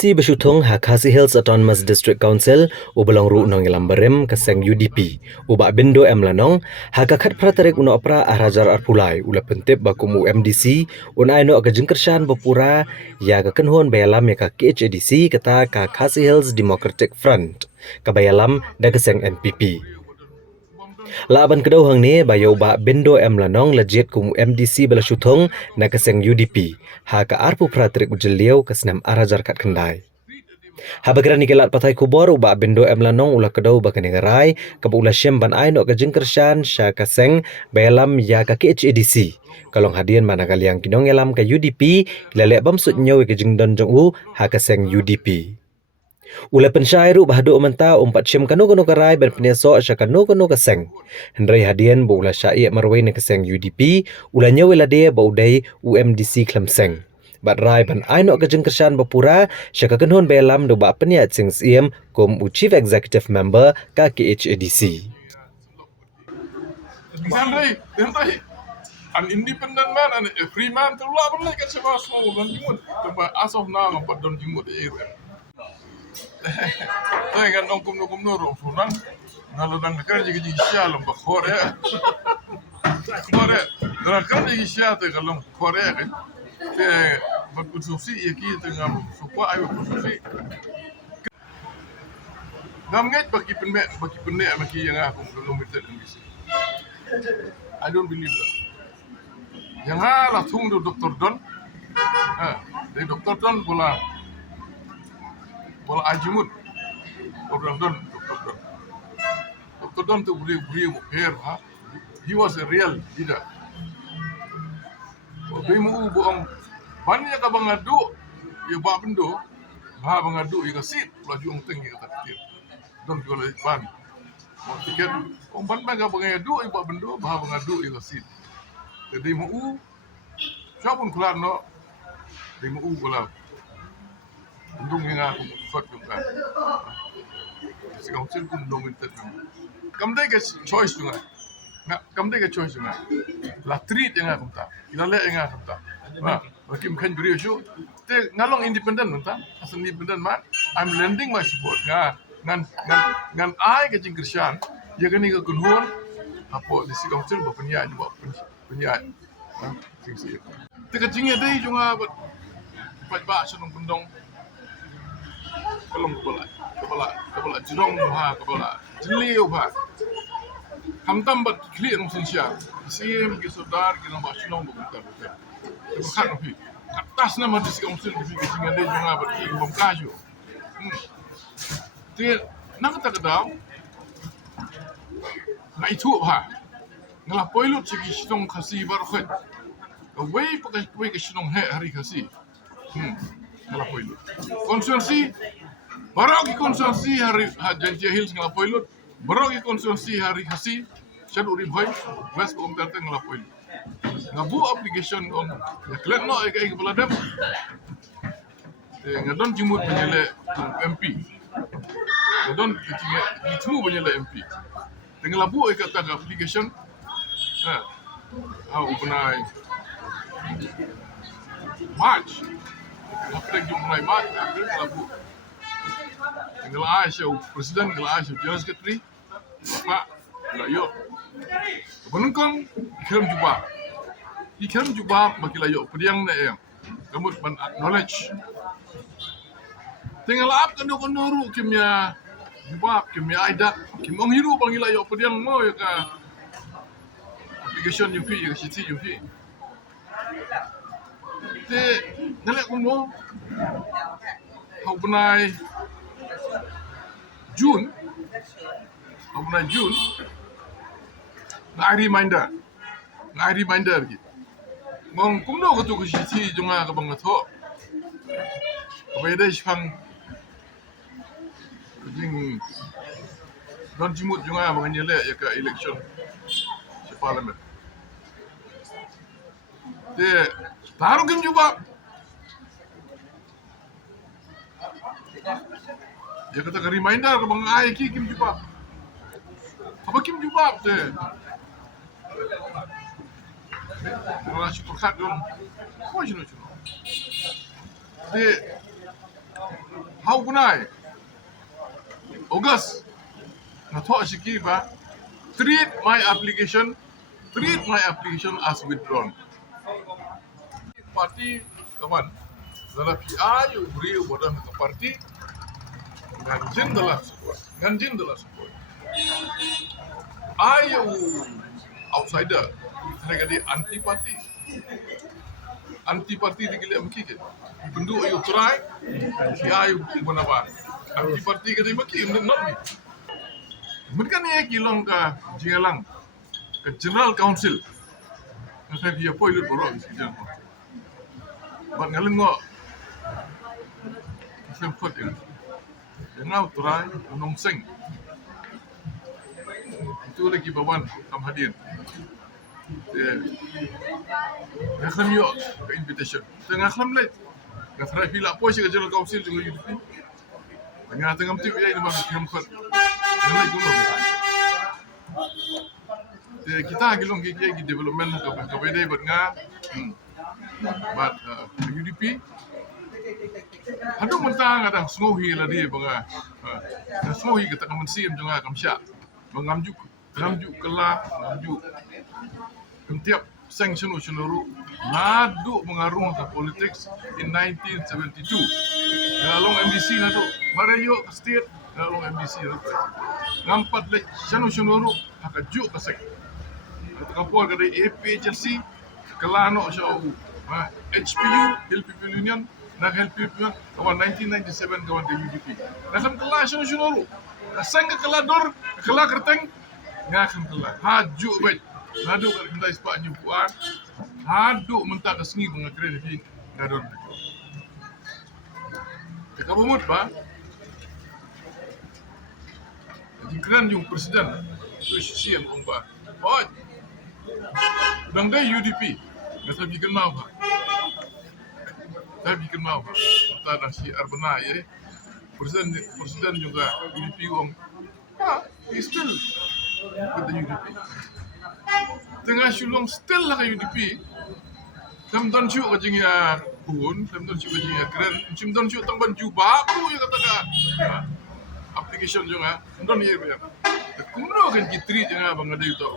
Si besyutong Hakasi Hills Autonomous District Council ubalong ru nong ilam berem keseng UDP uba Bindo Lanong hakakat pratarik una opera ahrajar arpulai ula pentip bakum UMDC una ino aga kyrshan bapura ya ga kynhun bayalam ya ka KHADC kata Hakasi Hills Democratic Front kabayalam da keseng MPP. Laban kedau hang ni bayo ba Bindo Lanong legit kum MDC bala syutong na keseng UDP ha ka arpu pratarik ujeliau kesenam ahrajar kat kendai. Habagran nigelat patai kubor uba Bindo Lanong ula kedau ba kanegarai kabula syem ban ai no ka kyrshan sya kaseng bayalam ya ka KHDC kalong hadian mana kaliang kinong yalam ka UDP lele bamsut nyaw ka jingdon jong u ha kaseng UDP. Ula pensyairu bahadu menta umpat syem kanu karai ban peneso sya kanu kaseng hendrai hadian bu ula syai marwai ne kaseng UDP ula nyaw lade ba udai UMDC klemseng. Bat rai ban aino ka kyrshan bapura sya ka kynhun bayalam do ba Pyniaid sing siem kum u chief executive member ka KHADC. An independent man and a free man to love like a small don jimut as of now but don jimut area. Dengan ongkum nuru funan ngalodang kerja jadi shalom ba Korea. Korea, dan kerja jadi shalom kalau Korea kan. Berkonsumsi ya kita dengan supaya ayo konsumsi. Gamget bagi pendek bagi yang aku belum minta Indonesia. I don't believe that. Yang lah tunggu Dr. Don, dari Dr. Don bola ajimut, Dr. Don. Dr. Don tu beri hair, he was a real leader. Bemu buang banyak abang ngadu, ya bak Bindo, bah abang ngadu, ya kasit, laju tinggi kata kecil. Don jual ban, mau tiket, ban abang ngadu, ya bak Bindo, bah abang ngadu, ya kasit. Jadi mau siapa pun keluar no, dia mau keluar. Untung yang aku fat juga. Sekarang saya pun belum minta. Kamu dah ke choice juga. Kamu dah ke choice juga. Lah treat yang aku minta, ilalek yang aku minta. Bagi mungkin beri show. Te ngalong independent minta, as an independent man, I'm lending my support. Ngan ai ke kyrshan, ya kan ni ke kynhun, apa di sekarang saya berpenyair juga Pyniaid. Teka jingnya dai juga ba senong pendong. Kalong kepala jirong ha kepala jeliu ha. Hamtam bat clear nong sinsia. Sim ke saudar ke nang ba senong bukan. Bukan api. Atas nama di sekarang saya di jingnya dai juga bat bom kayu. Te nak kata kedau. Na itu ha. Ngalah poilot segi senong kasih barokah. Away pakai senong hari kasih. Ngalah poilot. Konstitusi baroki konstitusi hari janji hills ngalah poilot. Baroki konstitusi hari kasih. Syadu ribhai west komputer ngalah poilot. Ngabu application on klet no ai kepala dem. Ngadon jimut penyele MP. Ngadon itu penyele MP. Dengan labu ai kata application openai March. Après que mulai March, April labu. Tinggal Aisyah presiden, tinggal Aisyah general secretary, Bapak Layo. Penungkang ikiram jubah bagi Layo. Pediang na yang, kamu knowledge. Tinggal ap kanu kimia jubah, kimia aidat, kimong hiru bagi Layo. Pediang mo ya ka application UP, ya city UP. Te nalek kuno hau benai June ngai reminder gitu ngong kumno ko tu city junga ka bang tho kabai dai sipang jing don jimut junga bang nyele ya ka election sa parliament te taruh kim juga. Dia kata reminder ke bang ai kim juga. Apa kim juga te? Kalau syukur kat dong. Kau syukur. Te how kunai August na thought shiki ba treat my application as withdrawn. Parti kawan dalam PI you beri bodoh ke parti ganjin dalam support. I outsider mereka di anti parti digilih maki ke Bindo ayu try PI you bunawan anti parti ke di maki not me. Mereka ni kilong ka jingalang ke General Council. Saya dia poilut borok di sini. Buat ngalengok. Saya kot ya. Jangan try Lanong sing. Itu lagi bawan kam hadir. Ngaklam yo ke invitation. Ngaklam late. Ngakram pila poi si General Council dengan UDP. Tengah mesti ya ini masuk kam kot. Ngalai dulu. Kita gilong gigi development ke KHDF buat but UDP aduh mentang kadang sengohi lah dia banga sengohi kita kan mensim jangan kamsya mengamjuk kelah mengamjuk kentiap sanction usunuru nadu mengarung ke politics in 1972 Lanong MBC nadu marayo ke state Lanong MBC nadu ngampat lek usunuru hakajuk kasek kapol kada APHLC kelano siya HPU Hill People Union nak Hill People kawan 1997 kawan di UDP nasam kelah siya sunoro kasang ke kelador kelah kerteng ngakam kelah haju baik nadu kada ispak nyupuan hadu mentak kesengi mengakren di ngadon kabumut ba jingkran yung presiden tu siam umba oh Dang day UDP, nasa bikin mau ba? Saya bikin mau ba? Kita nasi arbana ya, presiden juga UDP om, he still with the UDP. Tengah sulung still lah ke UDP. Samdan ciu kajing ya pun, samdan ciu kajing ya keren, samdan ciu tangban ciu babu ya katakan. Application juga, samdan ya. Kuno kan kitri jangan bang ada itu.